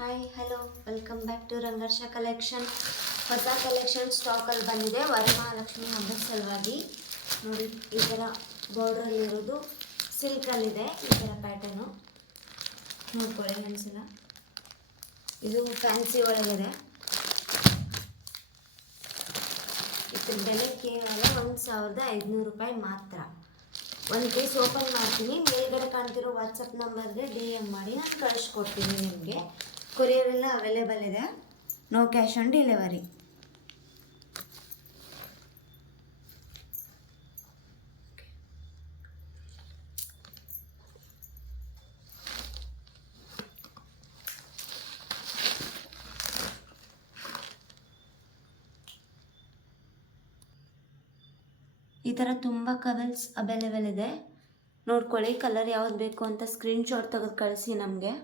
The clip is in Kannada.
Hi hello welcome back to Rangarsha collection. ಹೊಸ ಕಲೆಕ್ಷನ್ ಸ್ಟಾಕಲ್ಲಿ ಬಂದಿದೆ ವರಮಹಾಲಕ್ಷ್ಮಿ ಹಬ್ಬದ ಸಲುವಾಗಿ. ನೋಡಿ ಈ ಥರ ಬಾರ್ಡ್ರಲ್ಲಿರೋದು ಸಿಲ್ಕಲ್ಲಿದೆ. ಈ ಥರ ಪ್ಯಾಟರ್ನು ನೋಡ್ಕೊಳ್ಳಿ ಅನಿಸಿಲ್ಲ. ಇದು ಫ್ಯಾನ್ಸಿ ಒಳಗಿದೆ. ಇದ್ರ ಬೆಲೆ ಕೇವಲ 1500 ರೂಪಾಯಿ ಮಾತ್ರ. ಒಂದು ಪೀಸ್ ಓಪನ್ ಮಾಡ್ತೀನಿ. ಮೇಲ್ಗಡೆ ಕಾಣ್ತಿರೋ ವಾಟ್ಸಪ್ ನಂಬರ್ಗೆ DM ಮಾಡಿ ನಾನು ಕಳಿಸ್ಕೊಡ್ತೀನಿ. ನಿಮಗೆ ಕೊರಿಯರ್ ಎಲ್ಲ ಅವೈಲೇಬಲ್ ಇದೆ. No cash on delivery. ಈ ಥರ ತುಂಬ ಕಲರ್ಸ್ ಅವೈಲೇಬಲ್ ಇದೆ. ನೋಡ್ಕೊಳ್ಳಿ, ಕಲರ್ ಯಾವ್ದು ಬೇಕು ಅಂತ ಸ್ಕ್ರೀನ್ಶಾಟ್ ತೆಗೆದು ಕಳಿಸಿ ನಮಗೆ.